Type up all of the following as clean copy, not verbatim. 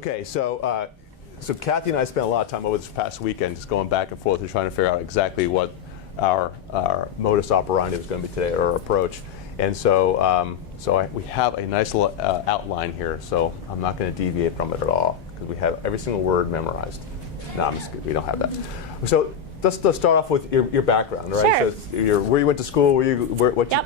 Okay, so Kathy and I spent a lot of time over this past weekend just going back and forth and trying to figure out exactly what our modus operandi was going to be today, or our approach. And so, we have a nice little outline here, so I'm not going to deviate from it at all because we have every single word memorized. No, I'm just kidding. We don't have that. So let's start off with your background, right? Sure. So where you went to school,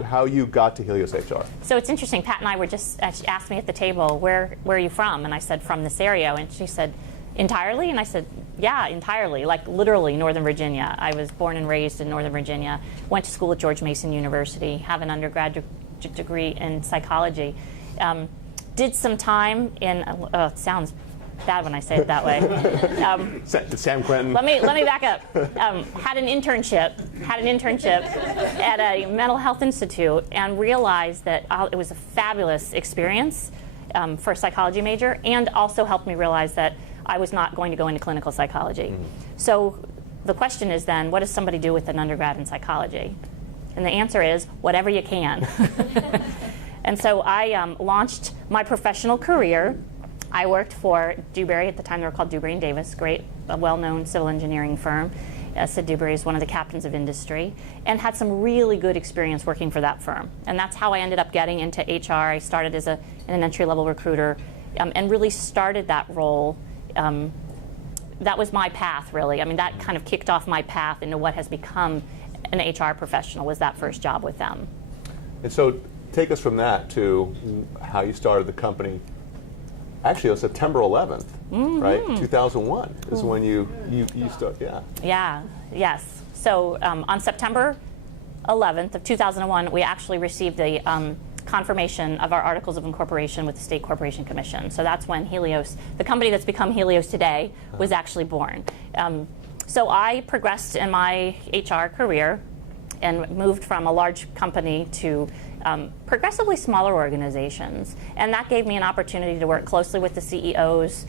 how you got to Helios HR. So it's interesting. Pat and I were just she asked me at the table, where are you from? And I said, from this area. And she said, entirely? And I said, yeah, entirely, like literally Northern Virginia. I was born and raised in Northern Virginia. Went to school at George Mason University. Have an undergraduate degree in psychology. Did some time in. It sounds bad when I say it that way. Sam Quentin. Let me back up. Had an internship at a mental health institute, and realized that it was a fabulous experience for a psychology major, and also helped me realize that I was not going to go into clinical psychology. Mm-hmm. So the question is then, what does somebody do with an undergrad in psychology? And the answer is, whatever you can. And so I launched my professional career. I worked for Dewberry. At the time they were called Dewberry and Davis, a well-known civil engineering firm. Sid Dewberry is one of the captains of industry, and had some really good experience working for that firm. And that's how I ended up getting into HR. I started as an entry-level recruiter, and really started that role. That was my path, really. I mean, that kind of kicked off my path into what has become an HR professional, was that first job with them. And so take us from that to how you started the company. Actually, it was September 11th, mm-hmm. right? 2001 is when you started, yeah. Yeah, yes. So on September 11th of 2001, we actually received the confirmation of our Articles of Incorporation with the State Corporation Commission. So that's when Helios, the company that's become Helios today, was actually born. So I progressed in my HR career and moved from a large company to progressively smaller organizations. And that gave me an opportunity to work closely with the CEOs,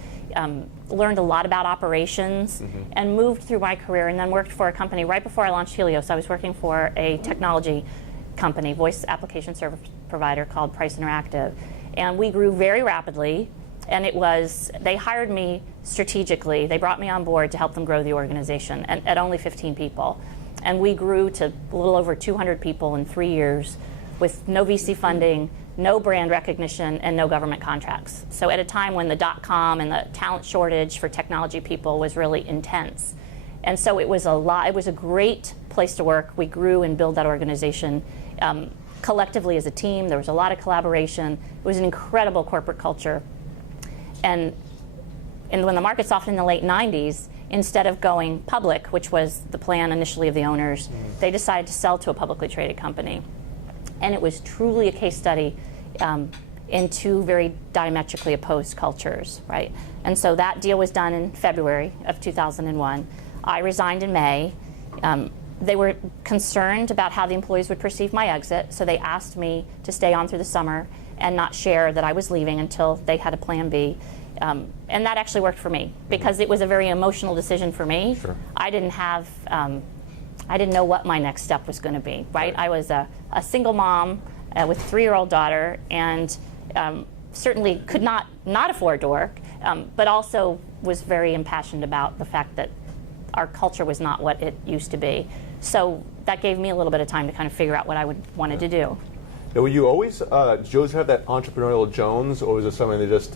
learned a lot about operations, mm-hmm. and moved through my career, and then worked for a company. Right before I launched Helios, I was working for a technology company, voice application service provider called Price Interactive. And we grew very rapidly, and they hired me strategically. They brought me on board to help them grow the organization at only 15 people. And we grew to a little over 200 people in 3 years with no VC funding, no brand recognition, and no government contracts. So at a time when the .com and the talent shortage for technology people was really intense. And so it was a great place to work. We grew and built that organization collectively as a team. There was a lot of collaboration. It was an incredible corporate culture. And when the market softened in the late 90s, instead of going public, which was the plan initially of the owners, they decided to sell to a publicly traded company. And it was truly a case study in two very diametrically opposed cultures, right? And so that deal was done in February of 2001. I resigned in May. They were concerned about how the employees would perceive my exit, so they asked me to stay on through the summer and not share that I was leaving until they had a plan B. And that actually worked for me, because it was a very emotional decision for me. Sure. I didn't know what my next step was going to be, right? I was a single mom with a 3-year-old daughter, and certainly could not afford to work, but also was very impassioned about the fact that our culture was not what it used to be. So that gave me a little bit of time to kind of figure out what I wanted to do. Now, were you always, did you always have that entrepreneurial Jones, or was it something that just,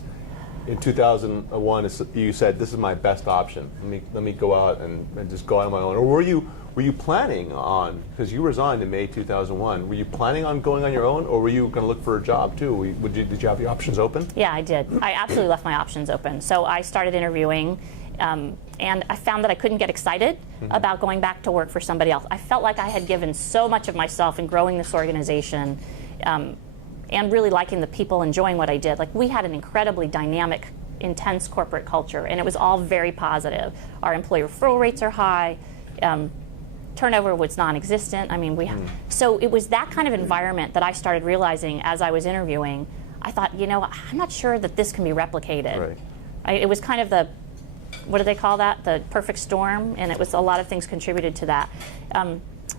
in 2001, you said, this is my best option, let me go out and just go out on my own? Or were you planning on, because you resigned in May 2001, were you planning on going on your own, or were you going to look for a job too? Did you have your options open? Yeah, I did. I absolutely left my options open. So I started interviewing, and I found that I couldn't get excited mm-hmm. about going back to work for somebody else. I felt like I had given so much of myself in growing this organization, and really liking the people, enjoying what I did. Like, we had an incredibly dynamic, intense corporate culture, and it was all very positive. Our employee referral rates are high. Turnover was non-existent. I mean, so it was that kind of environment that I started realizing as I was interviewing. I thought, I'm not sure that this can be replicated. Right. It was kind of what do they call that? The perfect storm, and it was a lot of things contributed to that.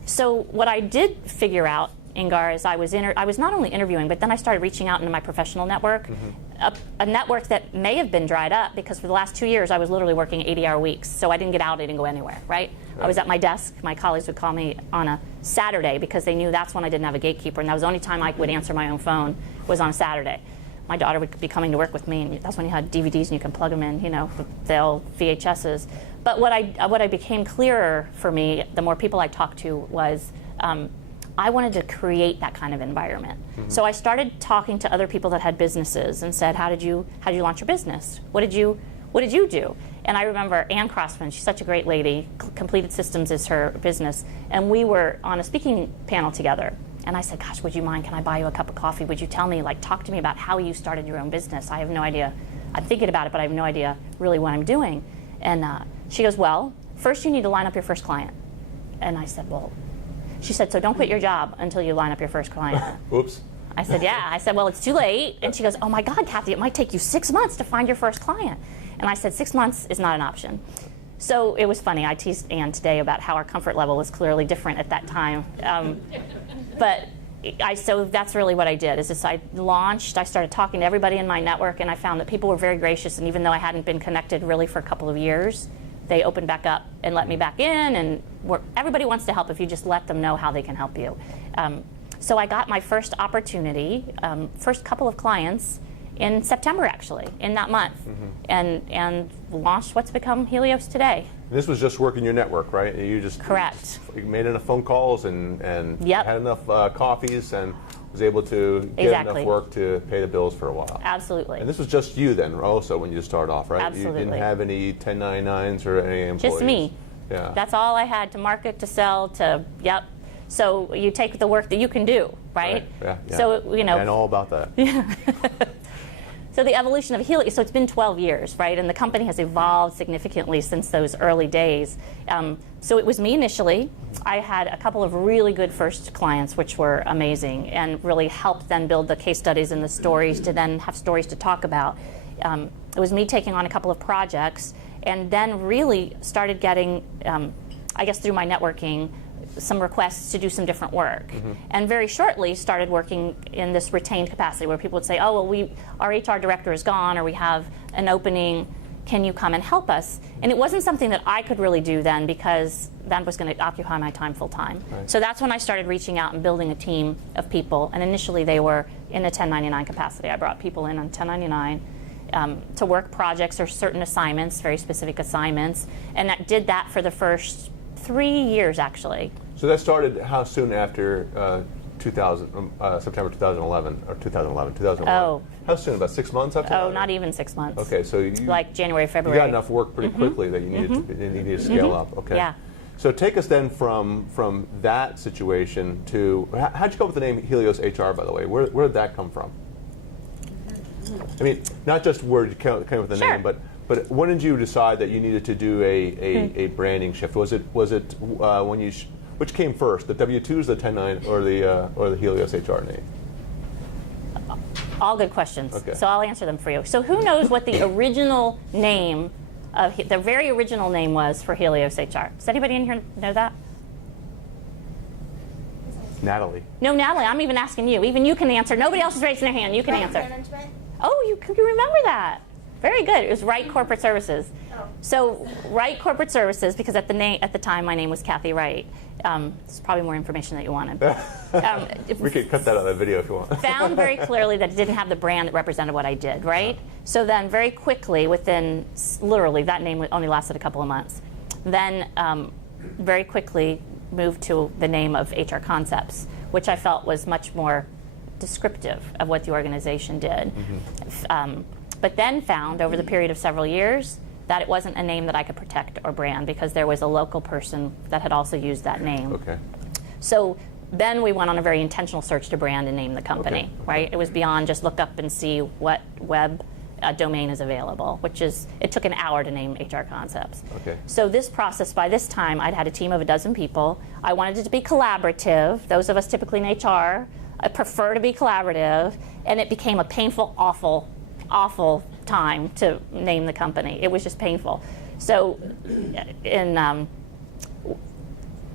So what I did figure out, Ingar, is I was not only interviewing, but then I started reaching out into my professional network. Mm-hmm. a network that may have been dried up because for the last 2 years I was literally working 80-hour weeks, so I didn't get out, I didn't go anywhere, right? I was at my desk. My colleagues would call me on a Saturday because they knew that's when I didn't have a gatekeeper, and that was the only time I would answer my own phone was on a Saturday. My daughter would be coming to work with me, and that's when you had DVDs and you can plug them in, the old VHSs. But what I became clearer for me, the more people I talked to, was I wanted to create that kind of environment. Mm-hmm. So I started talking to other people that had businesses and said, how did you launch your business? What did you do? And I remember Ann Crossman, she's such a great lady, Completed Systems is her business, and we were on a speaking panel together. And I said, gosh, would you mind, can I buy you a cup of coffee? Would you tell me, talk to me about how you started your own business? I have no idea. I'm thinking about it, but I have no idea really what I'm doing. And she goes, well, first you need to line up your first client. And I said, well, she said, so don't quit your job until you line up your first client. Oops. I said, yeah. I said, well, it's too late. And she goes, oh my God, Kathy, it might take you 6 months to find your first client. And I said, 6 months is not an option. So it was funny. I teased Ann today about how our comfort level was clearly different at that time. So that's really what I did, is I launched, I started talking to everybody in my network, and I found that people were very gracious, and even though I hadn't been connected really for a couple of years, they opened back up and let me back in, and everybody wants to help if you just let them know how they can help you. So I got my first opportunity, first couple of clients, in September, actually, in that month, and launched what's become Helios today. This was just working your network, right? You just Correct. You made enough phone calls and Yep. had enough coffees and was able to get Exactly. enough work to pay the bills for a while. Absolutely. And this was just you then, also, when you started off, right? Absolutely. You didn't have any 1099s or any employees. Just me. Yeah. That's all I had to market, to sell, yep. So you take the work that you can do, right? Yeah. So, And all about that. So the evolution of Helios, so it's been 12 years, right? And the company has evolved significantly since those early days. So it was me initially. I had a couple of really good first clients, which were amazing, and really helped them build the case studies and the stories to then have stories to talk about. It was me taking on a couple of projects, and then really started getting, I guess through my networking, some requests to do some different work. And very shortly started working in this retained capacity where people would say, oh, well, our HR director is gone, or we have an opening, can you come and help us? And it wasn't something that I could really do then, because that was going to occupy my time full time. Right. So that's when I started reaching out and building a team of people, and initially they were in a 1099 capacity. I brought people in on 1099 to work projects or certain assignments, very specific assignments, and I did that for the first 3 years, actually. So that started how soon after September 2011, or 2011? Oh. How soon, about 6 months after that? Oh, not even 6 months. Okay, so you... Like January, February. You got enough work pretty quickly that you needed to scale up. Okay. Yeah. So take us then from that situation to... How'd you come up with the name Helios HR, by the way? Where did that come from? I mean, not just where you came up with the name, but when did you decide that you needed to do a branding shift? Was it when you which came first, the W-2s, the 1099, or the Helios HR name? All good questions. Okay. So I'll answer them for you. So who knows what the original name of the very original name was for Helios HR? Does anybody in here know that? Natalie. No, Natalie. I'm even asking you. Even you can answer. Nobody else is raising their hand. You can answer. Management? Oh, you remember that? Very good. It was Wright Corporate Services. Oh. So Wright Corporate Services, because at the time my name was Kathy Wright. It's probably more information that you wanted. We could cut that out of the video if you want. Found very clearly that it didn't have the brand that represented what I did, right? So then very quickly, within literally, that name only lasted a couple of months. Then very quickly moved to the name of HR Concepts, which I felt was much more descriptive of what the organization did. But then found over the period of several years that it wasn't a name that I could protect or brand, because there was a local person that had also used that name. Okay. So then we went on a very intentional search to brand and name the company, Okay. right? It was beyond just look up and see what web domain is available, it took an hour to name HR Concepts. Okay. So this process, by this time, I'd had a team of 12 people. I wanted it to be collaborative. Those of us typically in HR, I prefer to be collaborative, and it became a painful, awful time to name the company. It was just painful. So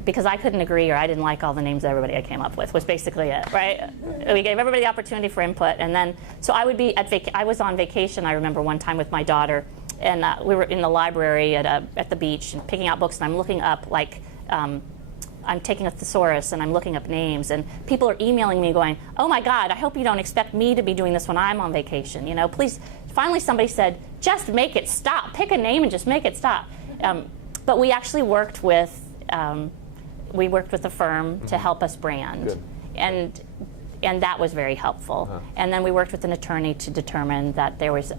because I couldn't agree or I didn't like all the names that everybody I came up with was basically it, right? We gave everybody the opportunity for input, and then so I would be I was on vacation. I remember one time with my daughter, and we were in the library at the beach and picking out books, and I'm looking up like. I'm taking a thesaurus and I'm looking up names, and people are emailing me going, oh my God, I hope you don't expect me to be doing this when I'm on vacation. Please. Finally somebody said, just make it stop. Pick a name and just make it stop. But we actually worked with a firm to help us brand. Good. And that was very helpful. Uh-huh. And then we worked with an attorney to determine that there was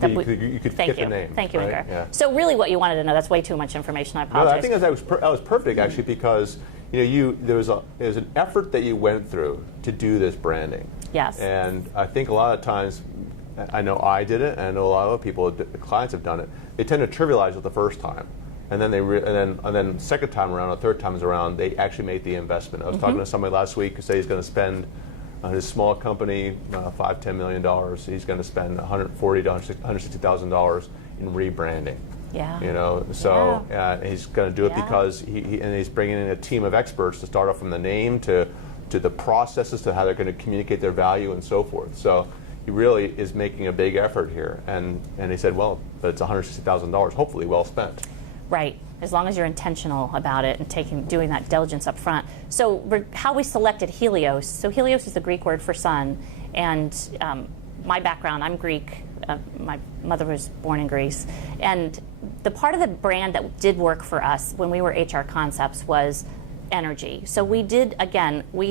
You could Thank get you. the name. Thank you, right? Ingar. Yeah. So really what you wanted to know, that's way too much information, I No, apologize. I think that was perfect actually, because there was an effort that you went through to do this branding. Yes. And I think a lot of times, I know I did it, and I know a lot of other people, the clients have done it. They tend to trivialize it the first time, and then and then second time around, or third times around, they actually make the investment. I was talking to somebody last week who said he's going to spend on his small company, $5-10 million. He's going to spend $140,000 to $160,000 in rebranding. Yeah. So he's going to do it because he's bringing in a team of experts to start off from the name to the processes to how they're going to communicate their value and so forth. So he really is making a big effort here, and he said, well, but it's $160,000, hopefully well spent. Right, as long as you're intentional about it and doing that diligence up front. So how we selected Helios. So Helios is the Greek word for sun, and my background, I'm Greek. My mother was born in Greece, and the part of the brand that did work for us when we were HR Concepts was energy. So we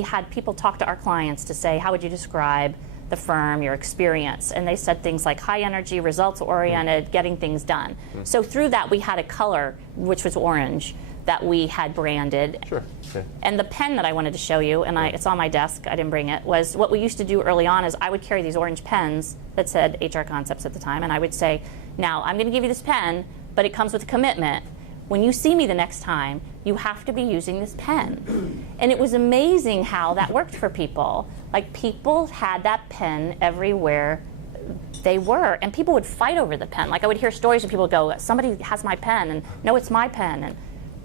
had people talk to our clients to say, how would you describe the firm, your experience? And they said things like high energy, results oriented, getting things done. So through that we had a color, which was orange, that we had branded. Sure. Okay. And the pen that I wanted to show you, and it's on my desk, I didn't bring it, was what we used to do early on is I would carry these orange pens that said HR Concepts at the time, and I would say, now I'm going to give you this pen, but it comes with a commitment. When you see me the next time, you have to be using this pen. And it was amazing how that worked for people. Like, people had that pen everywhere they were, and people would fight over the pen. Like, I would hear stories of people go, somebody has my pen, and no, it's my pen. And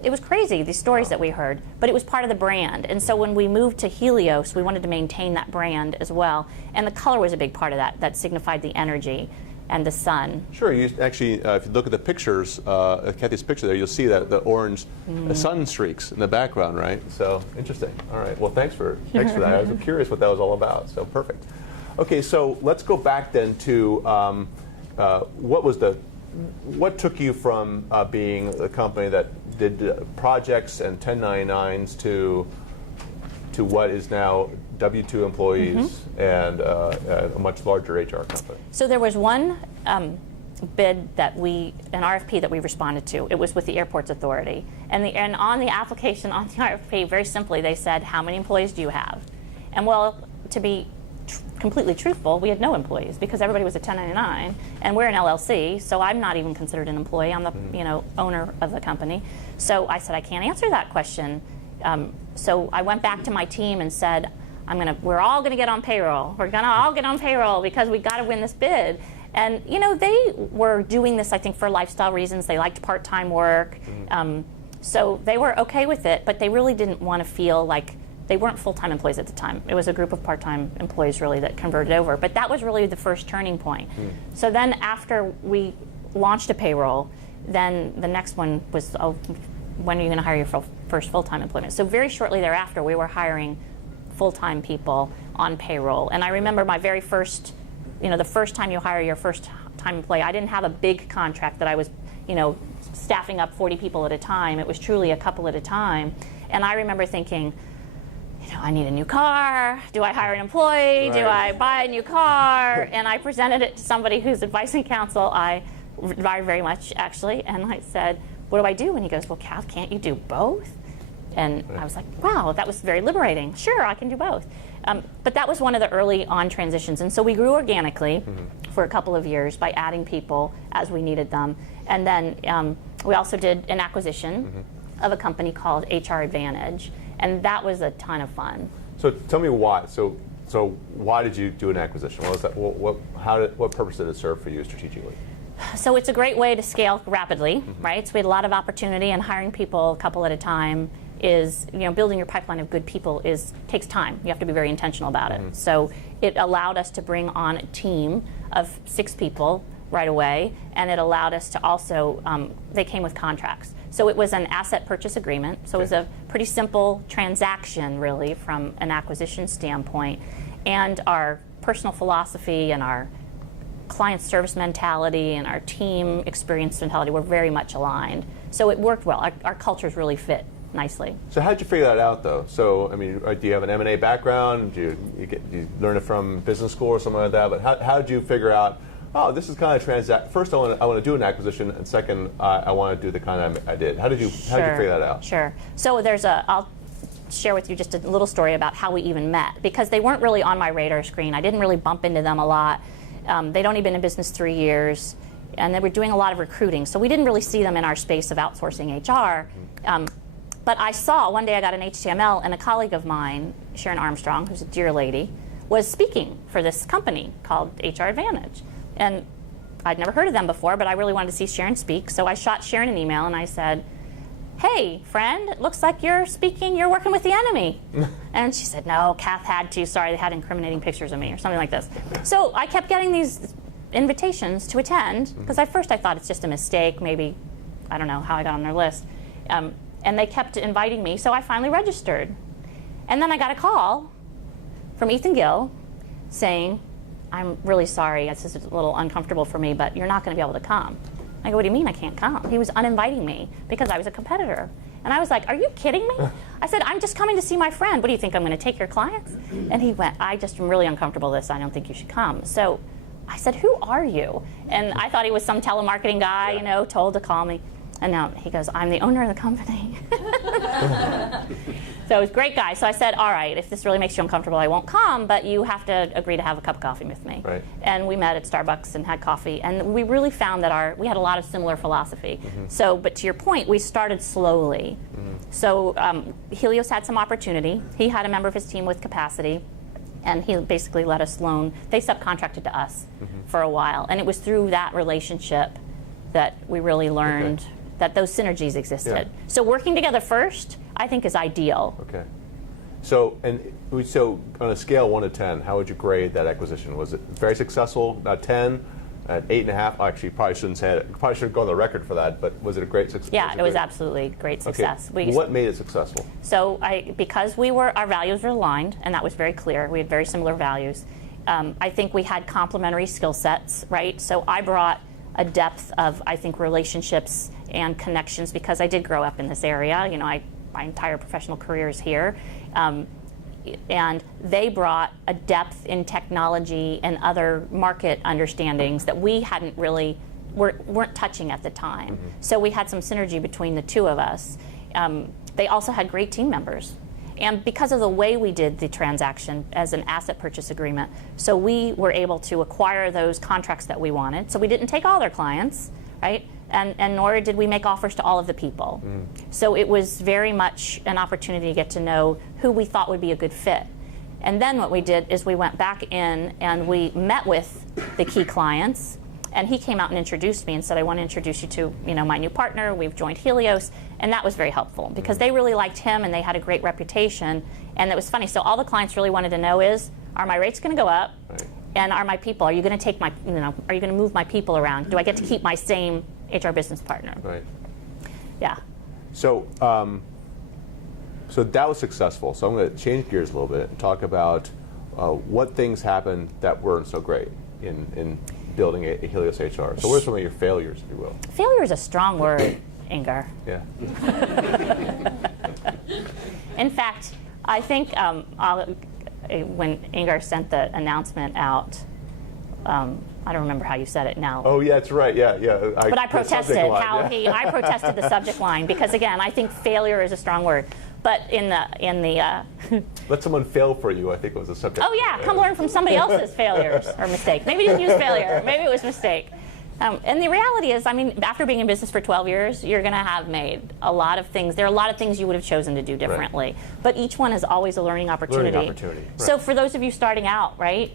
it was crazy, these stories that we heard, but it was part of the brand. And so when we moved to Helios, we wanted to maintain that brand as well. And the color was a big part of that signified the energy and the sun. Sure. You actually, if you look at the pictures, Kathy's picture there, you'll see that the orange sun streaks in the background, right? So interesting. All right. Well, thanks for that. I was curious what that was all about. So perfect. Okay. So let's go back then to what took you from being a company that did projects and 1099s to what is now W-2 employees and a much larger HR company? So there was one bid an RFP that we responded to. It was with the Airports Authority. And on the application, on the RFP, very simply, they said, how many employees do you have? And well, to be completely truthful, we had no employees because everybody was a 1099, and we're an LLC, so I'm not even considered an employee. I'm the owner of the company. So I said, I can't answer that question. So I went back to my team and said, we're all going to get on payroll. We're going to all get on payroll because we got to win this bid. And they were doing this, I think, for lifestyle reasons. They liked part-time work, so they were okay with it. But they really didn't want to feel like they weren't full-time employees at the time. It was a group of part-time employees really that converted over. But that was really the first turning point. So then after we launched a payroll, then the next one was, when are you going to hire your first full-time employment? So very shortly thereafter, we were hiring full-time people on payroll. And I remember my very first, the first time you hire your first-time employee, I didn't have a big contract that I was, staffing up 40 people at a time. It was truly a couple at a time. And I remember thinking, I need a new car. Do I hire an employee? Right. Do I buy a new car? And I presented it to somebody whose advice and counsel I admire very much, actually. And I said, what do I do? And he goes, well, Cal, can't you do both? And I was like, wow, that was very liberating. Sure, I can do both. But that was one of the early on transitions. And so we grew organically for a couple of years by adding people as we needed them. And then we also did an acquisition of a company called HR Advantage. And that was a ton of fun. So tell me why. So why did you do an acquisition? What was that? What purpose did it serve for you strategically? So it's a great way to scale rapidly, right? So we had a lot of opportunity, and hiring people a couple at a time is, building your pipeline of good people takes time. You have to be very intentional about it. So it allowed us to bring on a team of 6 people right away, and it allowed us to also, they came with contracts. So it was an asset purchase agreement. So it was a pretty simple transaction, really, from an acquisition standpoint. And our personal philosophy and our client service mentality and our team experience mentality were very much aligned. So it worked well. Our cultures really fit nicely. So how did you figure that out, though? So, I mean, do you have an M&A background? Do you learn it from business school or something like that? But how did you figure out, oh, this is kind of transact. First, I want to do an acquisition, and second, I want to do the kind I did. How did you figure that out? Sure. So I'll share with you just a little story about how we even met, because they weren't really on my radar screen. I didn't really bump into them a lot. They'd only been in business 3 years, and they were doing a lot of recruiting. So we didn't really see them in our space of outsourcing HR. But I saw, one day I got an HTML, and a colleague of mine, Sharon Armstrong, who's a dear lady, was speaking for this company called HR Advantage. And I'd never heard of them before, but I really wanted to see Sharon speak. So I shot Sharon an email, and I said, hey, friend, it looks like you're working with the enemy. And she said, no, Kath had to. Sorry, they had incriminating pictures of me, or something like this. So I kept getting these invitations to attend, because at first I thought it's just a mistake. Maybe, I don't know how I got on their list. And they kept inviting me, so I finally registered. And then I got a call from Ethan Gill saying, I'm really sorry, this is a little uncomfortable for me, but you're not going to be able to come. I go, what do you mean I can't come? He was uninviting me because I was a competitor. And I was like, are you kidding me? I said, I'm just coming to see my friend. What do you think, I'm going to take your clients? And he went, I just am really uncomfortable with this. I don't think you should come. So I said, who are you? And I thought he was some telemarketing guy, told to call me. And now he goes, I'm the owner of the company. So it was a great guy. So I said, all right, if this really makes you uncomfortable, I won't come, but you have to agree to have a cup of coffee with me. Right. And we met at Starbucks and had coffee, and we really found that we had a lot of similar philosophy. So, but to your point, we started slowly. So Helios had some opportunity. He had a member of his team with capacity, and he basically let us loan. They subcontracted to us for a while, and it was through that relationship that we really learned that those synergies existed. Yeah. So working together first, I think, is ideal. Okay. So on a scale 1 to 10, how would you grade that acquisition? Was it very successful? 10, at 8.5. Actually, probably shouldn't say it. Probably shouldn't go on the record for that. But was it a great success? Yeah, it was absolutely great success. Okay. What made it successful? So because our values were aligned, and that was very clear. We had very similar values. I think we had complementary skill sets, right? So I brought a depth of, I think, relationships and connections, because I did grow up in this area. My entire professional career is here. And they brought a depth in technology and other market understandings that we hadn't really, weren't touching at the time. So we had some synergy between the two of us. They also had great team members. And because of the way we did the transaction as an asset purchase agreement, so we were able to acquire those contracts that we wanted. So we didn't take all their clients, right? And nor did we make offers to all of the people. So it was very much an opportunity to get to know who we thought would be a good fit. And then what we did is we went back in and we met with the key clients, and he came out and introduced me and said, I want to introduce you to my new partner. We've joined Helios. And that was very helpful, because they really liked him and they had a great reputation. And it was funny. So all the clients really wanted to know is, are my rates going to go up? Right. And are my people, are you going to take my, are you going to move my people around? Do I get to keep my same HR business partner? Right. Yeah. So, so that was successful. So I'm going to change gears a little bit and talk about what things happened that weren't so great in building a Helios HR. So what are some of your failures, if you will? Failure is a strong word, Ingar. Yeah. In fact, I think when Ingar sent the announcement out, I don't remember how you said it now. Oh, yeah, that's right. Yeah. But I protested I protested the subject line, because again, I think failure is a strong word. But in the let someone fail for you, I think was the subject. Oh yeah, come learn from somebody else's failures or mistakes. Maybe you didn't use failure. Maybe it was mistake. And the reality is, after being in business for 12 years, you're going to have made a lot of things. There are a lot of things you would have chosen to do differently. Right. But each one is always a learning opportunity. Right. So for those of you starting out, right,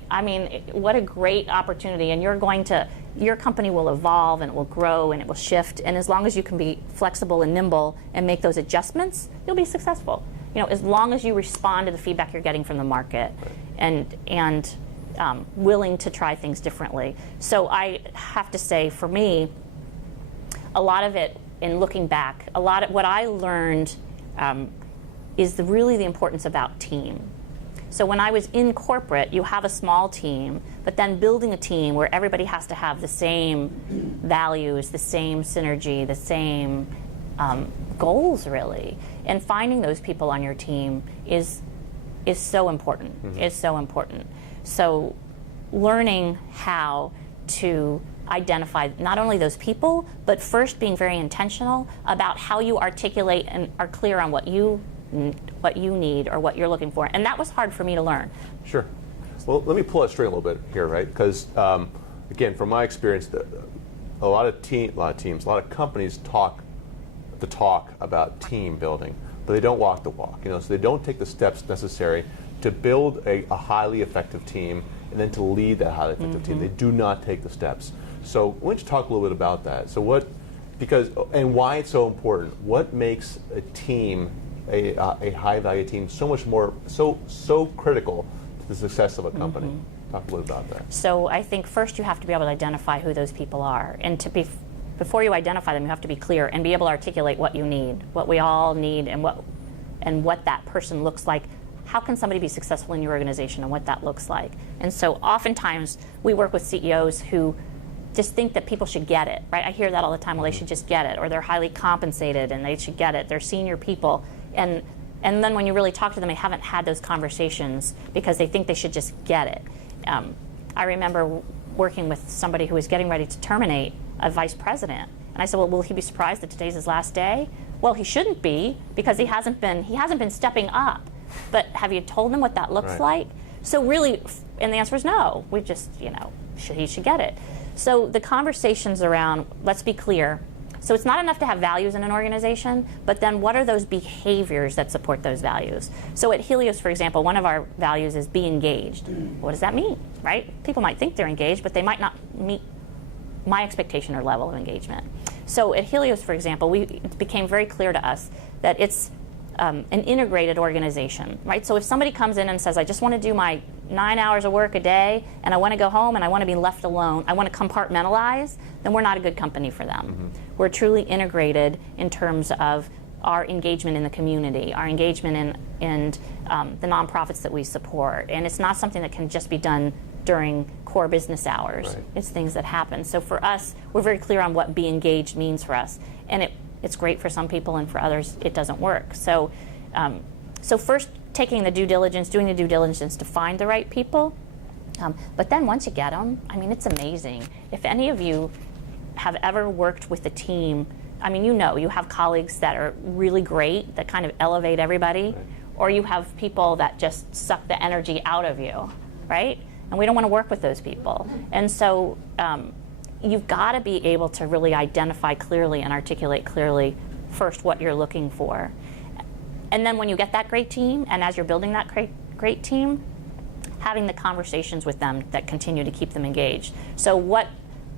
what a great opportunity. And you're going to your company will evolve and it will grow and it will shift. And as long as you can be flexible and nimble and make those adjustments, you'll be successful. As long as you respond to the feedback you're getting from the market, and willing to try things differently. So I have to say, for me, a lot of it, in looking back, a lot of what I learned is really the importance about team. So when I was in corporate, you have a small team, but then building a team where everybody has to have the same values, the same synergy, the same goals, really, and finding those people on your team is so important. Is so important. So learning how to identify not only those people, but first being very intentional about how you articulate and are clear on what you need or what you're looking for. And that was hard for me to learn. Sure. Well, let me pull it straight a little bit here, right? Because, again, from my experience, a lot of companies talk the talk about team building, but they don't walk the walk. So they don't take the steps necessary to build a highly effective team and then to lead that highly effective team. They do not take the steps. So why don't you talk a little bit about that? So and why it's so important. What makes a team, a high value team, so much more, so critical to the success of a company? Talk a little about that. So I think first you have to be able to identify who those people are, and before you identify them, you have to be clear and be able to articulate what you need, what we all need, and what that person looks like. How can somebody be successful in your organization, and what that looks like? And so oftentimes we work with CEOs who just think that people should get it, right? I hear that all the time. Well, they should just get it, or they're highly compensated and they should get it. They're senior people, and then when you really talk to them, they haven't had those conversations because they think they should just get it. I remember working with somebody who was getting ready to terminate a vice president, and I said, well, will he be surprised that today's his last day? Well, he shouldn't be, because he hasn't been stepping up. But have you told him what that looks like? So really, and the answer is no. We just, he should get it. So the conversations around, let's be clear. So it's not enough to have values in an organization, but then what are those behaviors that support those values? So at Helios, for example, one of our values is be engaged. What does that mean, right? People might think they're engaged, but they might not meet my expectation or level of engagement. So at Helios, for example, it became very clear to us that it's an integrated organization, right? So if somebody comes in and says, I just want to do my 9 hours of work a day, and I want to go home and I want to be left alone, I want to compartmentalize, then we're not a good company for them. We're truly integrated in terms of our engagement in the community, our engagement in the nonprofits that we support. And it's not something that can just be done during core business hours. It's things that happen. So for us, we're very clear on what be engaged means for us. And it's great for some people, and for others, it doesn't work. So first, doing the due diligence to find the right people. But then once you get them, it's amazing. If any of you have ever worked with a team, you have colleagues that are really great, that kind of elevate everybody, or you have people that just suck the energy out of you, right? And we don't want to work with those people. And so you've got to be able to really identify clearly and articulate clearly first what you're looking for. And then when you get that great team, and as you're building that great team, having the conversations with them that continue to keep them engaged. So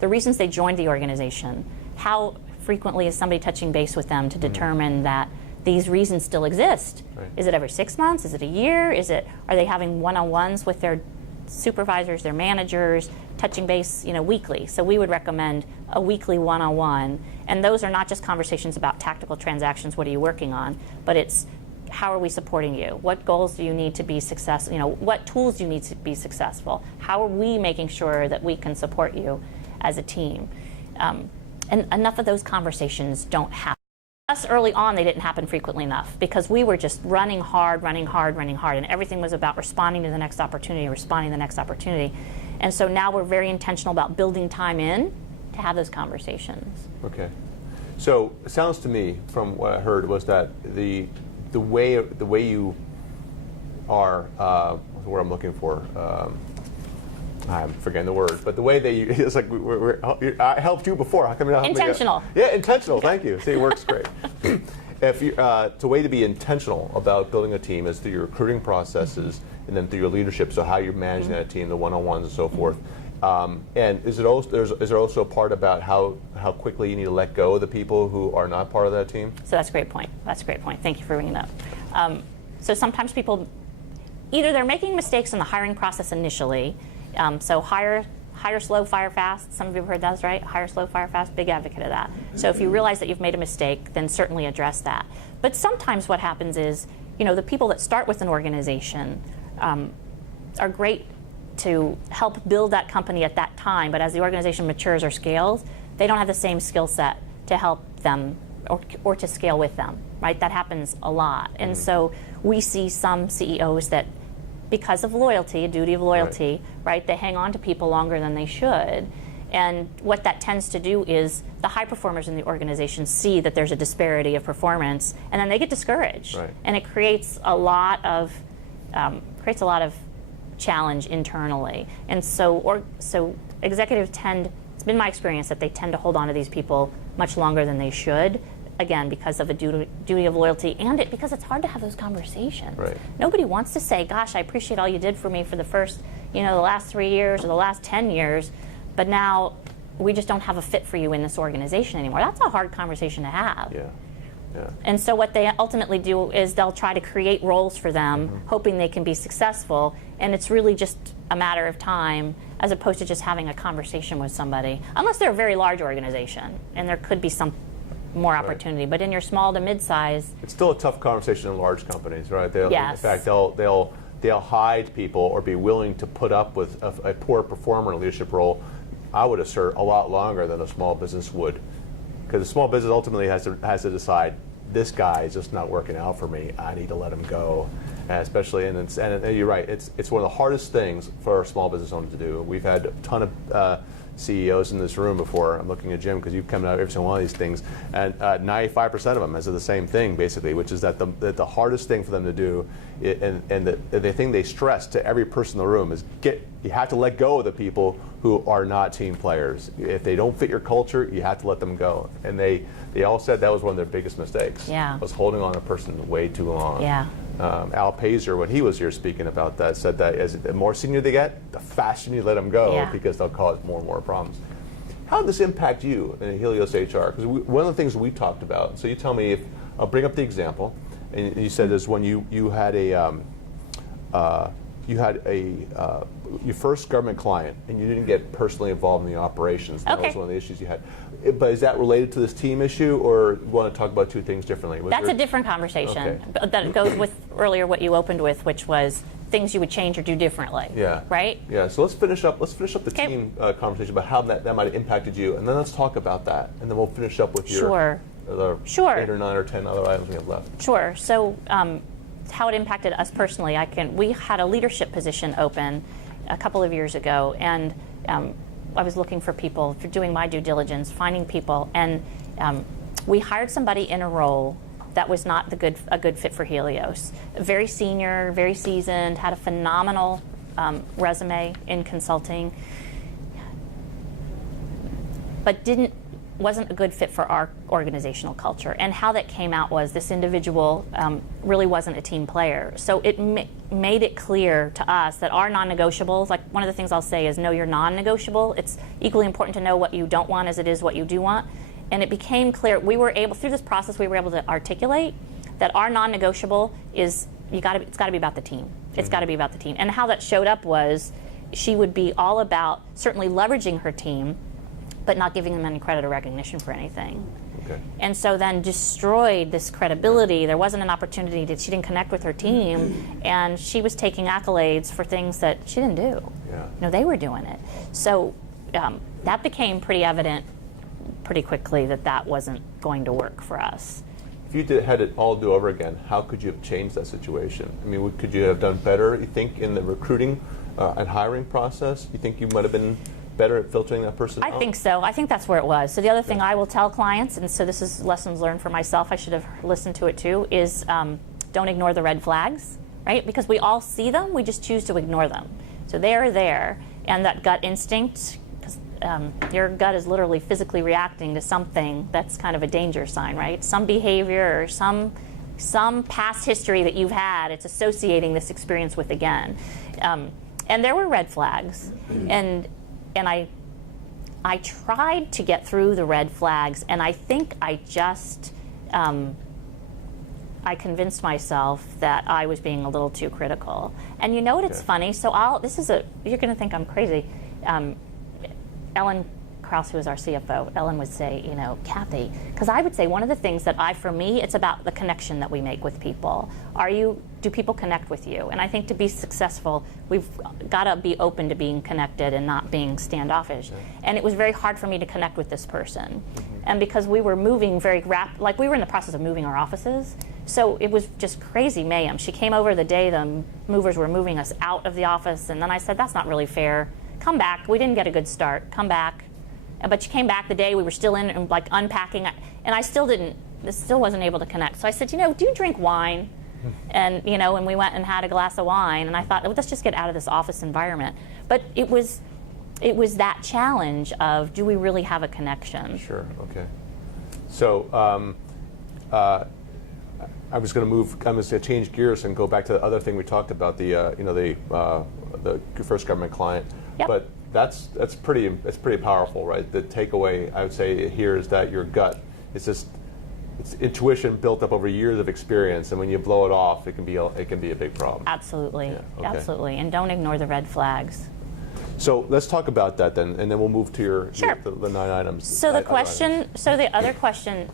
the reasons they joined the organization, how frequently is somebody touching base with them to determine that these reasons still exist? Is it every 6 months? Is it a year? Are they having one-on-ones with their supervisors, their managers, touching base, weekly? So we would recommend a weekly one-on-one, and those are not just conversations about tactical transactions, what are you working on, but it's how are we supporting you? What goals do you need to be successful? What tools do you need to be successful? How are we making sure that we can support you as a team? And enough of those conversations don't happen. Us early on, they didn't happen frequently enough because we were just running hard, and everything was about responding to the next opportunity. And so now we're very intentional about building time in to have those conversations. Okay. So it sounds to me, from what I heard, was that the way you are, what's the word I'm looking for? I'm forgetting the word, but the way that it's like I helped you before. How come you're not helping me? Intentional. Yeah, intentional. Thank you. See, it works great. It's a way to be intentional about building a team is through your recruiting processes and then through your leadership. So how you're managing that team, the one-on-ones and so forth. And is there also a part about how quickly you need to let go of the people who are not part of that team? So that's a great point. That's a great point. Thank you for bringing that up. So sometimes people, either they're making mistakes in the hiring process initially, so hire slow, fire fast. Some of you have heard that, right? Hire slow, fire fast, big advocate of that. So if you realize that you've made a mistake, then certainly address that. But sometimes what happens is, the people that start with an organization are great to help build that company at that time, but as the organization matures or scales, they don't have the same skill set to help them or to scale with them, right? That happens a lot. And so we see some CEOs that, because of loyalty, a duty of loyalty, right, they hang on to people longer than they should. And what that tends to do is the high performers in the organization see that there's a disparity of performance, and then they get discouraged. Right. And it creates a lot of challenge internally. And so executives tend, it's been my experience that they tend to hold on to these people much longer than they should, again, because of a duty of loyalty, and because it's hard to have those conversations. Right. Nobody wants to say, gosh, I appreciate all you did for me for the first, the last 3 years or the last 10 years, but now we just don't have a fit for you in this organization anymore. That's a hard conversation to have. Yeah. Yeah. And so what they ultimately do is they'll try to create roles for them, hoping they can be successful, and it's really just a matter of time as opposed to just having a conversation with somebody, unless they're a very large organization, and there could be some more opportunity. But in your small to mid-size, it's still a tough conversation in large companies, right? Yes. In fact, they'll hide people or be willing to put up with a poor performer in a leadership role, I would assert, a lot longer than a small business would. Because a small business ultimately has to decide, this guy is just not working out for me. I need to let him go. And especially, and you're right, it's one of the hardest things for a small business owner to do. We've had a ton of CEOs in this room before. I'm looking at Jim because you've come out every single one of these things, and 95% of them is the same thing basically, which is that the hardest thing for them to do, and the thing they stress to every person in the room is you have to let go of the people who are not team players. If they don't fit your culture, you have to let them go. And they all said that was one of their biggest mistakes. Yeah. Was holding on to a person way too long. Yeah. Al Pazer, when he was here speaking about that, said that as the more senior they get, the faster you let them go, because they'll cause more and more problems. How did this impact you in Helios HR? Because one of the things we talked about, so you tell me, I'll bring up the example, and you said this when you had your first government client, and you didn't get personally involved in the operations. That was one of the issues you had. But is that related to this team issue, or you want to talk about two things differently? That's a different conversation. Okay. That goes with earlier what you opened with, which was things you would change or do differently. Yeah. Right? Yeah. So let's finish up the team conversation about how that might have impacted you, and then let's talk about that, and then we'll finish up with your 8 or 9 or 10 other items we have left. Sure. So how it impacted us personally, we had a leadership position open a couple of years ago, and I was looking for people, for doing my due diligence, finding people, and we hired somebody in a role that was not a good fit for Helios. Very senior, very seasoned, had a phenomenal resume in consulting, but wasn't a good fit for our organizational culture. And how that came out was this individual really wasn't a team player. So it made it clear to us that our non-negotiables, like one of the things I'll say is know your non-negotiable. It's equally important to know what you don't want as it is what you do want. And it became clear, through this process, we were able to articulate that our non-negotiable is, it's got to be about the team. It's got to be about the team. And how that showed up was she would be all about certainly leveraging her team, but not giving them any credit or recognition for anything. Okay. And so then destroyed this credibility. There wasn't an opportunity she didn't connect with her team, and she was taking accolades for things that she didn't do. Yeah. They were doing it. So that became pretty evident pretty quickly that wasn't going to work for us. If you had it all do over again, how could you have changed that situation? I mean, could you have done better, you think, in the recruiting and hiring process? You think you might have been better at filtering that person out? I think so. I think that's where it was. So the other thing I will tell clients, and so this is lessons learned for myself, I should have listened to it too, is don't ignore the red flags, right? Because we all see them, we just choose to ignore them. So they are there, and that gut instinct, because your gut is literally physically reacting to something that's kind of a danger sign, right? Some behavior or some past history that you've had, it's associating this experience with again. And there were red flags. And and I tried to get through the red flags, and I think I just I convinced myself that I was being a little too critical. And you know what? It's funny. So you're going to think I'm crazy. Ellen Krause, who is our CFO, Ellen would say, you know, Kathy, because I would say one of the things that for me, it's about the connection that we make with people. Do people connect with you? And I think to be successful, we've got to be open to being connected and not being standoffish. Yeah. And it was very hard for me to connect with this person. Mm-hmm. And because we were moving very like we were in the process of moving our offices, so it was just crazy mayhem. She came over the day the movers were moving us out of the office, and then I said, that's not really fair. Come back. We didn't get a good start. Come back. But she came back the day we were still in and like unpacking, and I still wasn't able to connect. So I said, you know, do you drink wine? And you know, and we went and had a glass of wine, and I thought, let's just get out of this office environment. But it was that challenge of, do we really have a connection? Sure. Okay. So I was going to change gears and go back to the other thing we talked about, the first government client. Yep. But that's pretty powerful, right? The takeaway I would say here is that your gut is just, it's intuition built up over years of experience, and when you blow it off, it can be a big problem. Absolutely. Yeah, okay. Absolutely. And don't ignore the red flags. So let's talk about that then, and then we'll move to Sure. the 9 items. So the other question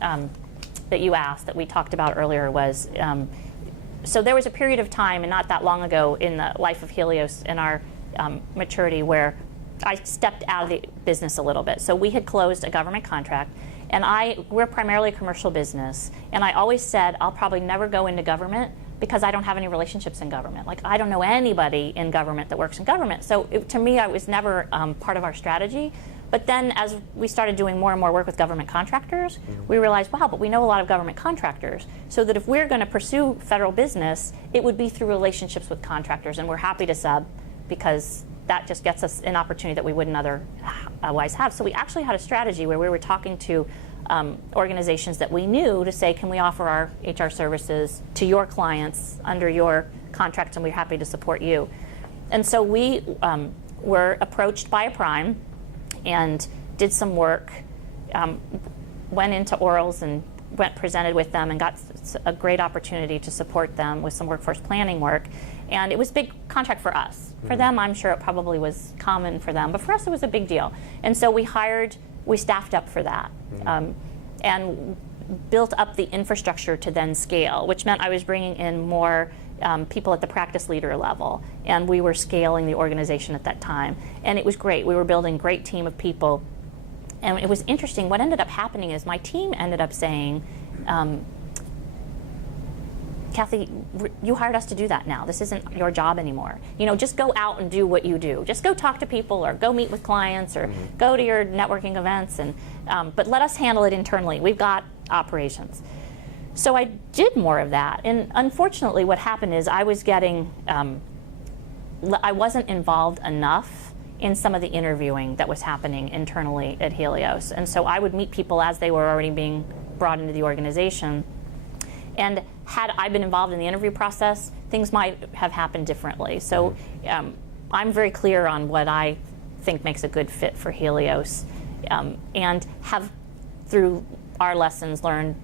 that you asked that we talked about earlier was, so there was a period of time, and not that long ago in the life of Helios in our maturity, where I stepped out of the business a little bit. So we had closed a government contract, and we're primarily a commercial business, and I always said I'll probably never go into government because I don't have any relationships in government. Like, I don't know anybody in government that works in government. So to me, it was never part of our strategy. But then as we started doing more and more work with government contractors, we realized, wow, but we know a lot of government contractors, so that if we're going to pursue federal business, it would be through relationships with contractors, and we're happy to sub, because that just gets us an opportunity that we wouldn't otherwise have. So we actually had a strategy where we were talking to organizations that we knew to say, can we offer our HR services to your clients under your contracts, and we're happy to support you. And so we were approached by a prime and did some work, went into orals and presented with them, and got a great opportunity to support them with some workforce planning work. And it was a big contract for us. For them, I'm sure it probably was common for them, but for us it was a big deal. And so we staffed up for that, and built up the infrastructure to then scale, which meant I was bringing in more people at the practice leader level, and we were scaling the organization at that time. And it was great. We were building a great team of people. And it was interesting. What ended up happening is my team ended up saying, Kathy, you hired us to do that now. This isn't your job anymore. You know, just go out and do what you do. Just go talk to people, or go meet with clients, or go to your networking events, and but let us handle it internally. We've got operations. So I did more of that, and unfortunately, what happened is I wasn't involved enough in some of the interviewing that was happening internally at Helios, and so I would meet people as they were already being brought into the organization. And had I been involved in the interview process, things might have happened differently. So I'm very clear on what I think makes a good fit for Helios, and have, through our lessons learned,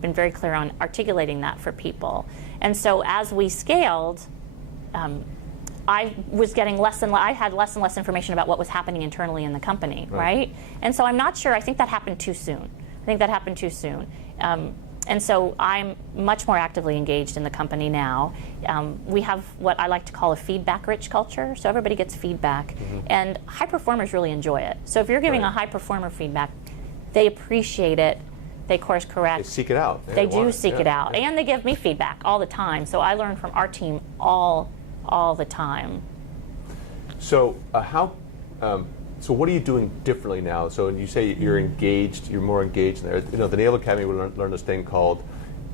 been very clear on articulating that for people. And so as we scaled, I was getting I had less and less information about what was happening internally in the company, right? And so I'm not sure, I think that happened too soon. And so I'm much more actively engaged in the company now. We have what I like to call a feedback-rich culture, so everybody gets feedback, and high performers really enjoy it. So if you're giving a high performer feedback, they appreciate it, they course correct. They seek it out. They do seek it out, and they give me feedback all the time. So I learn from our team all the time. So so what are you doing differently now? So you say you're engaged, you're more engaged in there. You know, the Naval Academy will learn this thing called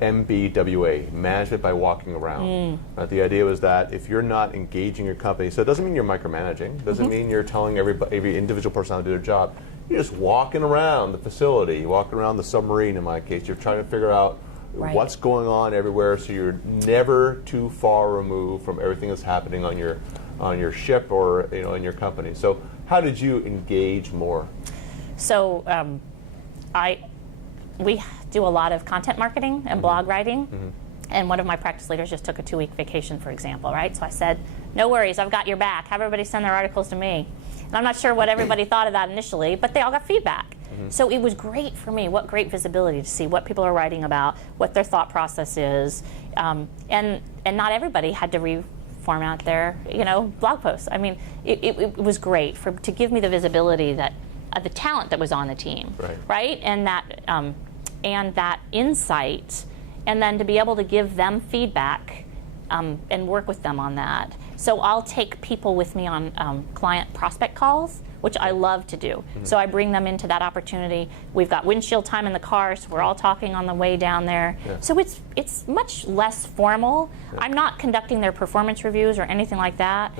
MBWA, Management by Walking Around. The idea was that if you're not engaging your company, so it doesn't mean you're micromanaging, it doesn't mean you're telling every individual person how to do their job. You're just walking around the facility, walking around the submarine in my case. You're trying to figure out what's going on everywhere, so you're never too far removed from everything that's happening on your ship or in your company. So how did you engage more? So we do a lot of content marketing and blog writing. And one of my practice leaders just took a 2-week vacation, for example, right? So I said, no worries, I've got your back. Have everybody send their articles to me. And I'm not sure what everybody thought of that initially, but they all got feedback. So it was great for me. What great visibility to see what people are writing about, what their thought process is. And not everybody had to reformat their blog posts. I mean, it was great to give me the visibility that the talent that was on the team, right? And that insight, and then to be able to give them feedback and work with them on that. So I'll take people with me on client prospect calls, which I love to do. So I bring them into that opportunity. We've got windshield time in the car, so we're all talking on the way down there. So it's much less formal. I'm not conducting their performance reviews or anything like that,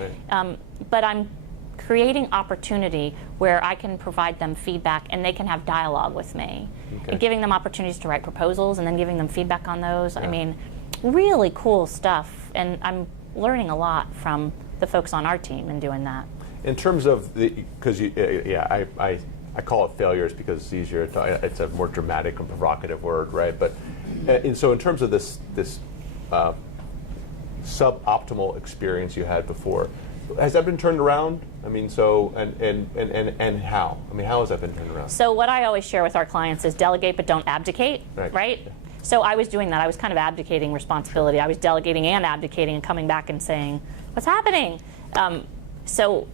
but I'm creating opportunity where I can provide them feedback and they can have dialogue with me. And giving them opportunities to write proposals and then giving them feedback on those. I mean, really cool stuff. And I'm learning a lot from the folks on our team in doing that. In terms of because I call it failures because it's easier. It's a more dramatic and provocative word, right? But and so in terms of this suboptimal experience you had before, has that been turned around? I mean, so and how? I mean, how has that been turned around? So what I always share with our clients is delegate but don't abdicate, right? So I was doing that. I was kind of abdicating responsibility. I was delegating and abdicating and coming back and saying, what's happening? So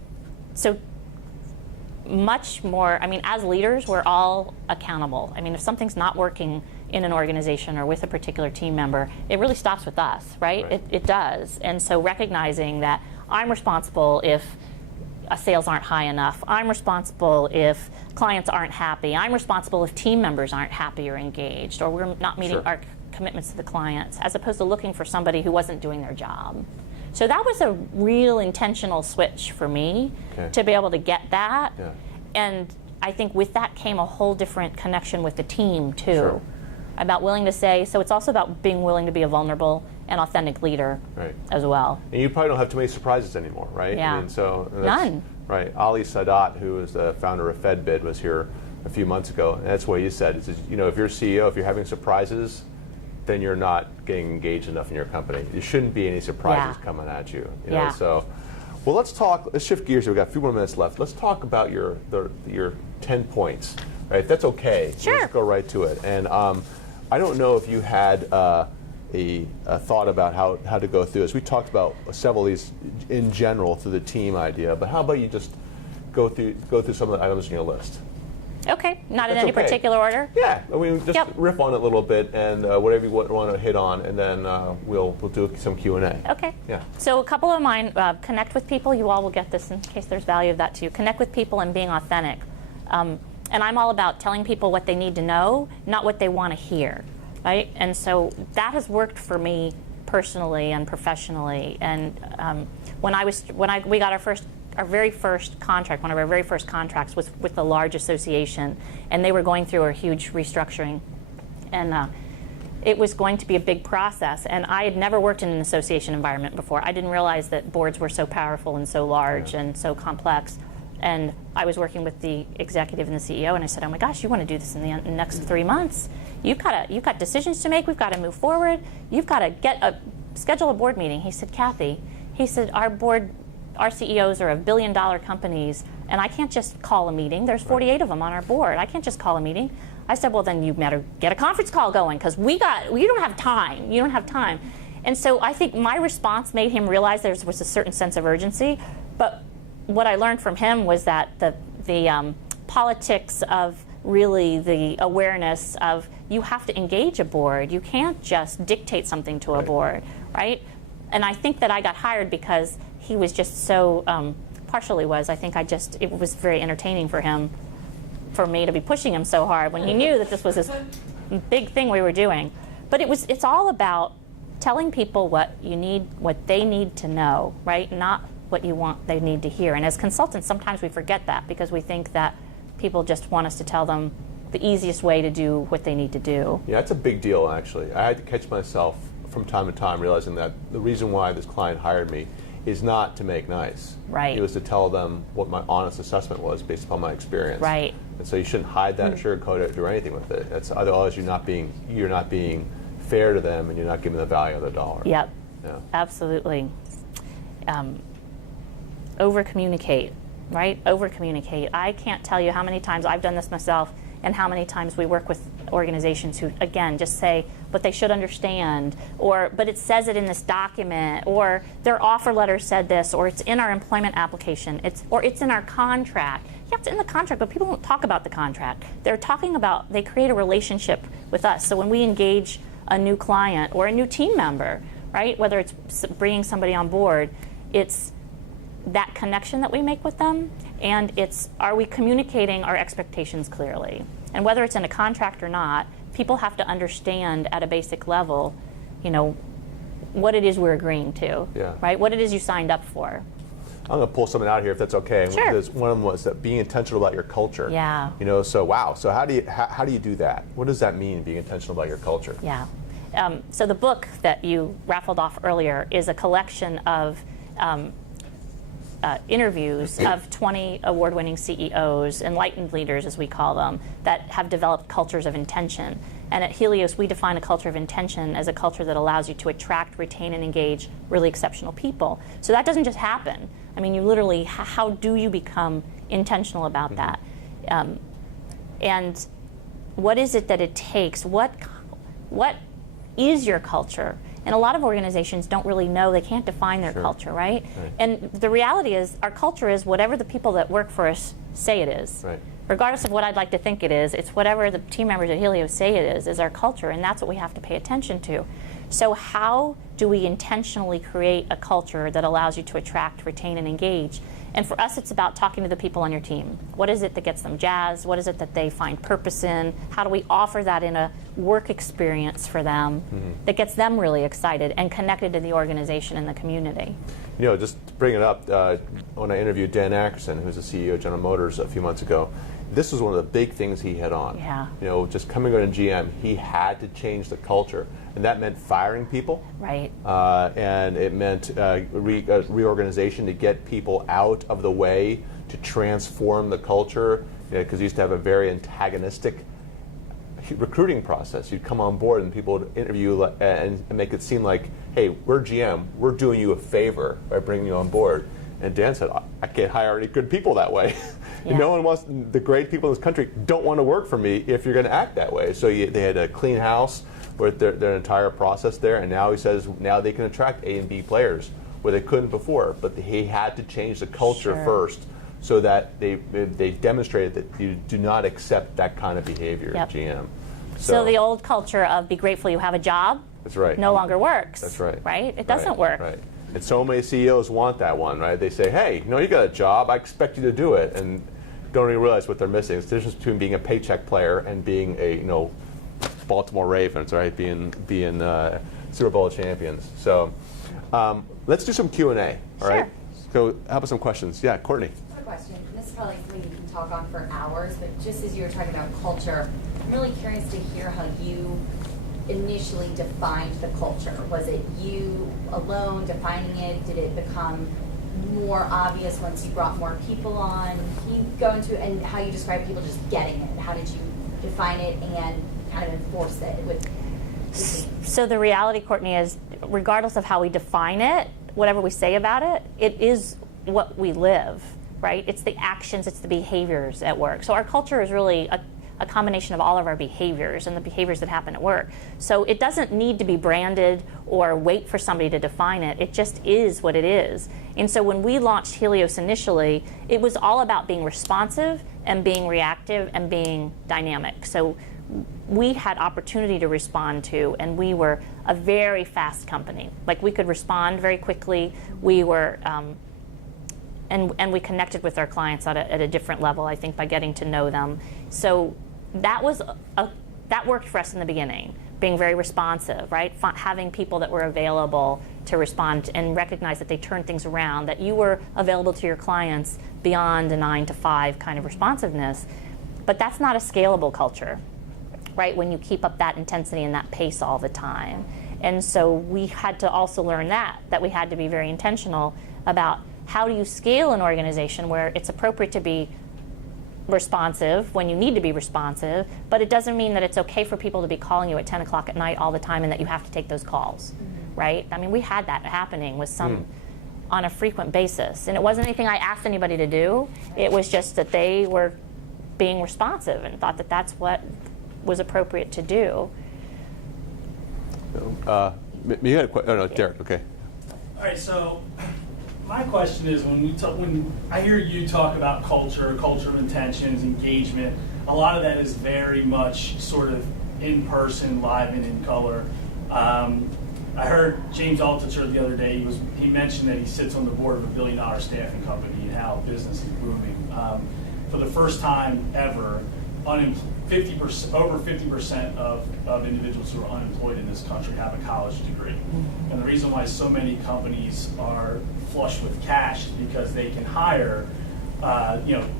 much more, I mean, as leaders, we're all accountable. I mean, if something's not working in an organization or with a particular team member, it really stops with us, right? It does. And so recognizing that I'm responsible if sales aren't high enough. I'm responsible if clients aren't happy. I'm responsible if team members aren't happy or engaged, or we're not meeting our commitments to the clients, as opposed to looking for somebody who wasn't doing their job. So that was a real intentional switch for me to be able to get that. And I think with that came a whole different connection with the team too. About willing to say, so it's also about being willing to be a vulnerable and authentic leader as well. And you probably don't have too many surprises anymore, right? Yeah. I mean, so none. Right. Ali Sadat, who is the founder of FedBid, was here a few months ago, and that's what he said. Is, if you're CEO, if you're having surprises, then you're not getting engaged enough in your company. There shouldn't be any surprises coming at you. You know? So, well, let's shift gears here. We've got a few more minutes left. Let's talk about your 10 points, right? If that's okay. Sure. Let's go right to it. And I don't know if you had a thought about how to go through this. We talked about several of these in general through the team idea, but how about you just go through some of the items in your list? Okay, not in any particular order? Yeah, I mean, just riff on it a little bit and whatever you want to hit on, and then we'll do some Q&A. Okay. Yeah. So a couple of mine, connect with people. You all will get this in case there's value of that to you. Connect with people and being authentic. And I'm all about telling people what they need to know, not what they want to hear, right? And so that has worked for me personally and professionally. And we got our very first contract, one of our very first contracts was with a large association, and they were going through a huge restructuring. And it was going to be a big process. And I had never worked in an association environment before. I didn't realize that boards were so powerful and so large and so complex. And I was working with the executive and the CEO, and I said, oh my gosh, you want to do this in the next 3 months? You've got decisions to make. We've got to move forward. You've got to schedule a board meeting. He said, Kathy, our CEOs are of billion-dollar companies, and I can't just call a meeting. There's 48 of them on our board. I can't just call a meeting. I said, well, then you better get a conference call going, because we don't have time. You don't have time. And so I think my response made him realize there was a certain sense of urgency. But what I learned from him was that the politics of really the awareness of you have to engage a board. You can't just dictate something to a board, right? And I think that I got hired because he was just so, partially was, I think it was very entertaining for me to be pushing him so hard when he knew that this was this big thing we were doing. But it's all about telling people what they need to know, right? Not what they need to hear. And as consultants, sometimes we forget that because we think that people just want us to tell them the easiest way to do what they need to do. Yeah, it's a big deal, actually. I had to catch myself from time to time realizing that the reason why this client hired me is not to make nice. Right. It was to tell them what my honest assessment was based upon my experience. Right. And so you shouldn't hide that, sugarcoat it, or do anything with it. It's, otherwise, you're not being fair to them, and you're not giving the value of the dollar. Yep. Yeah. Absolutely. Over communicate, right? Over communicate. I can't tell you how many times I've done this myself, and how many times we work with organizations who, again, just say, but they should understand, or but it says it in this document, or their offer letter said this, or it's in our employment application, or it's in our contract. Yeah, it's in the contract, but people don't talk about the contract. They're talking about, they create a relationship with us. So when we engage a new client or a new team member, right, whether it's bringing somebody on board, it's that connection that we make with them, and it's, are we communicating our expectations clearly? And whether it's in a contract or not, people have to understand at a basic level, you know, what it is we're agreeing to, right? What it is you signed up for. I'm going to pull something out here if that's okay. Sure. One of them was that being intentional about your culture. Yeah. You know, so wow. So how do you do that? What does that mean, being intentional about your culture? Yeah. So the book that you raffled off earlier is a collection of interviews of 20 award-winning CEOs, enlightened leaders as we call them, that have developed cultures of intention. And at Helios, we define a culture of intention as a culture that allows you to attract, retain, and engage really exceptional people. So that doesn't just happen. I mean, you literally, how do you become intentional about that? And what is it that it takes? What is your culture? And a lot of organizations don't really know, they can't define their culture, right? And the reality is, our culture is whatever the people that work for us say it is. Right. Regardless of what I'd like to think it is, it's whatever the team members at Helios say it is our culture, and that's what we have to pay attention to. So how do we intentionally create a culture that allows you to attract, retain, and engage? And for us, it's about talking to the people on your team. What is it that gets them jazzed? What is it that they find purpose in? How do we offer that in a work experience for them that gets them really excited and connected to the organization and the community? You know, just to bring it up, when I interviewed Dan Ackerson, who's the CEO of General Motors a few months ago, this was one of the big things he had on. Yeah. You know, just coming on GM, he had to change the culture, and that meant firing people. Right. And it meant reorganization to get people out of the way, to transform the culture, because he used to have a very antagonistic recruiting process. You'd come on board and people would interview and make it seem like, hey, we're GM, we're doing you a favor by bringing you on board. And Dan said, I can't hire any good people that way. Yeah. No one wants, the great people in this country don't want to work for me if you're going to act that way. So they had a clean house with their entire process there, and now he says now they can attract A and B players where they couldn't before. But he had to change the culture first, so that they demonstrated that you do not accept that kind of behavior at GM. So the old culture of be grateful you have a job, that's right, no longer works. That's right. Right? It doesn't work. Right. And so many CEOs want that one, right? They say, hey, you got a job, I expect you to do it, and don't even realize what they're missing. It's the difference between being a paycheck player and being a Baltimore Ravens, right? Being Super Bowl champions. So let's do some Q&A, all right? So how about some questions? Yeah, Courtney. Question. This is probably something you can talk on for hours, but just as you were talking about culture, I'm really curious to hear how you initially defined the culture. Was it you alone defining it? Did it become more obvious once you brought more people on? Can you go into and how you describe people just getting it? How did you define it and kind of enforce it with the team? So the reality, Courtney, is regardless of how we define it, whatever we say about it, it is what we live, right? It's the actions, it's the behaviors at work. So our culture is really a combination of all of our behaviors and the behaviors that happen at work. So it doesn't need to be branded or wait for somebody to define it. It just is what it is. And so when we launched Helios initially, it was all about being responsive and being reactive and being dynamic. So we had opportunity to respond to, and we were a very fast company. Like, we could respond very quickly. We were and we connected with our clients at a different level, I think, by getting to know them. So that was that worked for us in the beginning, being very responsive, right? Having people that were available to respond and recognize that they turned things around, that you were available to your clients beyond a 9 to 5 kind of responsiveness. But that's not a scalable culture, right? When you keep up that intensity and that pace all the time. And so we had to also learn that we had to be very intentional about how do you scale an organization where it's appropriate to be responsive when you need to be responsive, but it doesn't mean that it's okay for people to be calling you at 10 o'clock at night all the time and that you have to take those calls, right? I mean, we had that happening with some on a frequent basis. And it wasn't anything I asked anybody to do. It was just that they were being responsive and thought that that's what was appropriate to do. You had a question? Oh, no, Derek, okay. All right, so my question is, when I hear you talk about culture of intentions, engagement, a lot of that is very much sort of in person, live and in color. I heard James Altucher the other day. He mentioned that he sits on the board of a $1 billion staffing company and how business is booming. For the first time ever, over 50% of individuals who are unemployed in this country have a college degree. And the reason why so many companies are flush with cash is because they can hire,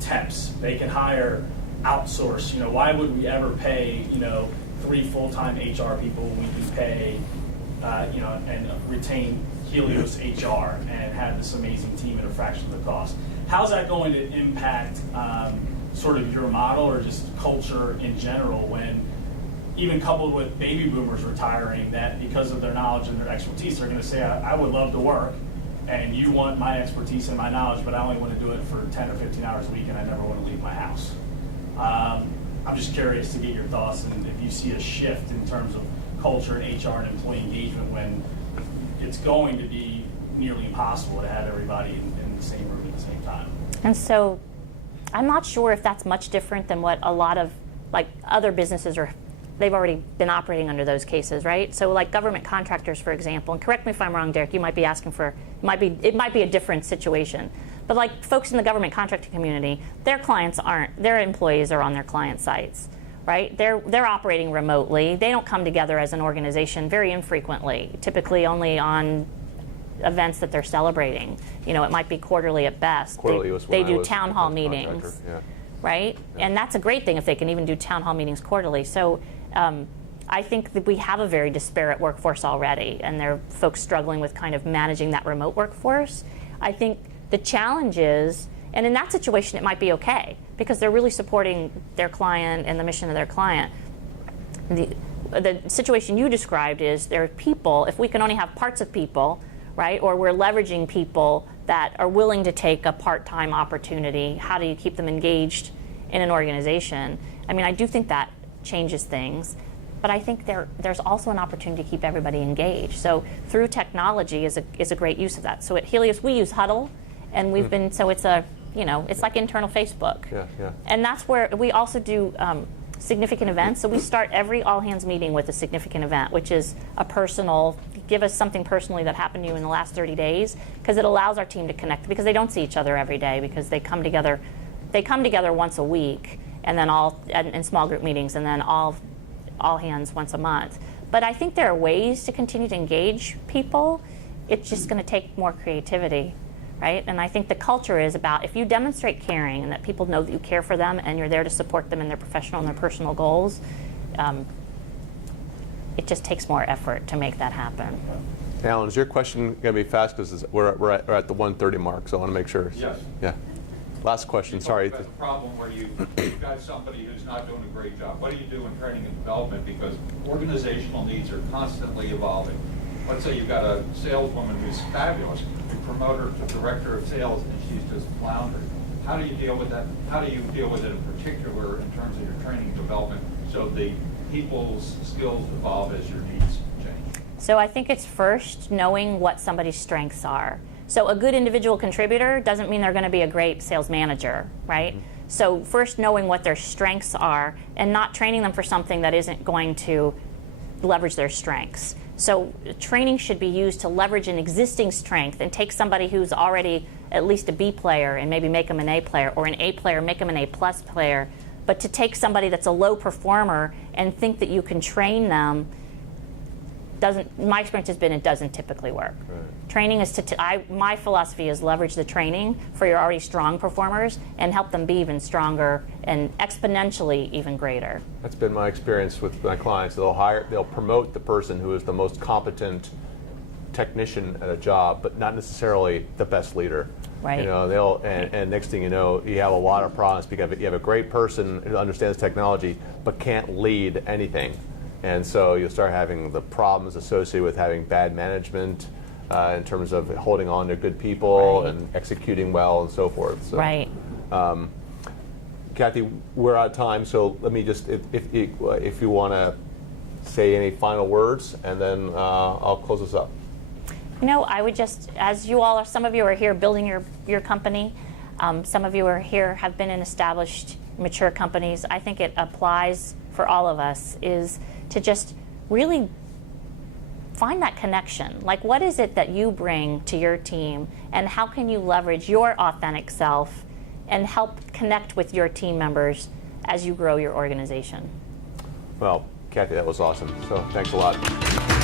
temps. They can hire outsource. Why would we ever pay, 3 full-time HR people when we can pay, and retain Helios HR and have this amazing team at a fraction of the cost? How's that going to impact sort of your model or just culture in general when, even coupled with baby boomers retiring, that because of their knowledge and their expertise, they're going to say, I would love to work, and you want my expertise and my knowledge, but I only want to do it for 10 or 15 hours a week, and I never want to leave my house. I'm just curious to get your thoughts, and if you see a shift in terms of culture and HR and employee engagement when it's going to be nearly impossible to have everybody in the same room at the same time. And so I'm not sure if that's much different than what a lot of other businesses they've already been operating under those cases, right? So like government contractors, for example, and correct me if I'm wrong, Derek, you might be asking for, it might be a different situation. But like folks in the government contracting community, their employees are on their client sites, right? They're operating remotely. They don't come together as an organization very infrequently, typically only on events that they're celebrating. It might be quarterly at best. Quarterly was when they I do was town a hall contractor, meetings, yeah. right? Yeah. And that's a great thing if they can even do town hall meetings quarterly. So I think that we have a very disparate workforce already, and there are folks struggling with kind of managing that remote workforce. I think the challenge is, and in that situation it might be okay, because they're really supporting their client and the mission of their client. The situation you described is there are people, if we can only have parts of people, right, or we're leveraging people that are willing to take a part-time opportunity, how do you keep them engaged in an organization? I mean, I do think that changes things, but I think there's also an opportunity to keep everybody engaged. So through technology is a great use of that. So at Helios we use Huddle, and we've been, so it's it's like internal Facebook. Yeah. And that's where we also do significant events. So we start every all-hands meeting with a significant event, which is a personal, give us something personally that happened to you in the last 30 days, because it allows our team to connect, because they don't see each other every day, because they come together once a week, and then in small group meetings, and then all hands once a month. But I think there are ways to continue to engage people. It's just going to take more creativity, right? And I think the culture is about, if you demonstrate caring and that people know that you care for them and you're there to support them in their professional and their personal goals, it just takes more effort to make that happen. Alan, is your question going to be fast, because we're at the 1:30 mark, so I want to make sure. Yes. Yeah. Last question, sorry. About the problem where you've got somebody who's not doing a great job. What do you do in training and development? Because organizational needs are constantly evolving. Let's say you've got a saleswoman who's fabulous. You promote her to director of sales and she's just floundering. How do you deal with that? How do you deal with it in particular in terms of your training and development so the people's skills evolve as your needs change? So I think it's first knowing what somebody's strengths are. So a good individual contributor doesn't mean they're going to be a great sales manager, right? Mm-hmm. So first knowing what their strengths are and not training them for something that isn't going to leverage their strengths. So training should be used to leverage an existing strength and take somebody who's already at least a B player and maybe make them an A player, or an A player, make them an A plus player. But to take somebody that's a low performer and think that you can train them, my experience has been it doesn't typically work. Right. Training is my philosophy is leverage the training for your already strong performers and help them be even stronger and exponentially even greater. That's been my experience with my clients. They'll promote the person who is the most competent technician at a job, but not necessarily the best leader. Right. You know, and next thing you know, you have a lot of problems because you have a great person who understands technology but can't lead anything. And so you'll start having the problems associated with having bad management in terms of holding on to good people Right. and executing well and so forth. So, Right. Kathy, we're out of time, so let me just, if you want to say any final words, and then I'll close this up. You know, I would just, as you all are, some of you are here building your company, some of you are here, have been in established, mature companies. I think it applies for all of us, is to just really find that connection. Like, what is it that you bring to your team, and how can you leverage your authentic self and help connect with your team members as you grow your organization? Well, Kathy, that was awesome. So thanks a lot.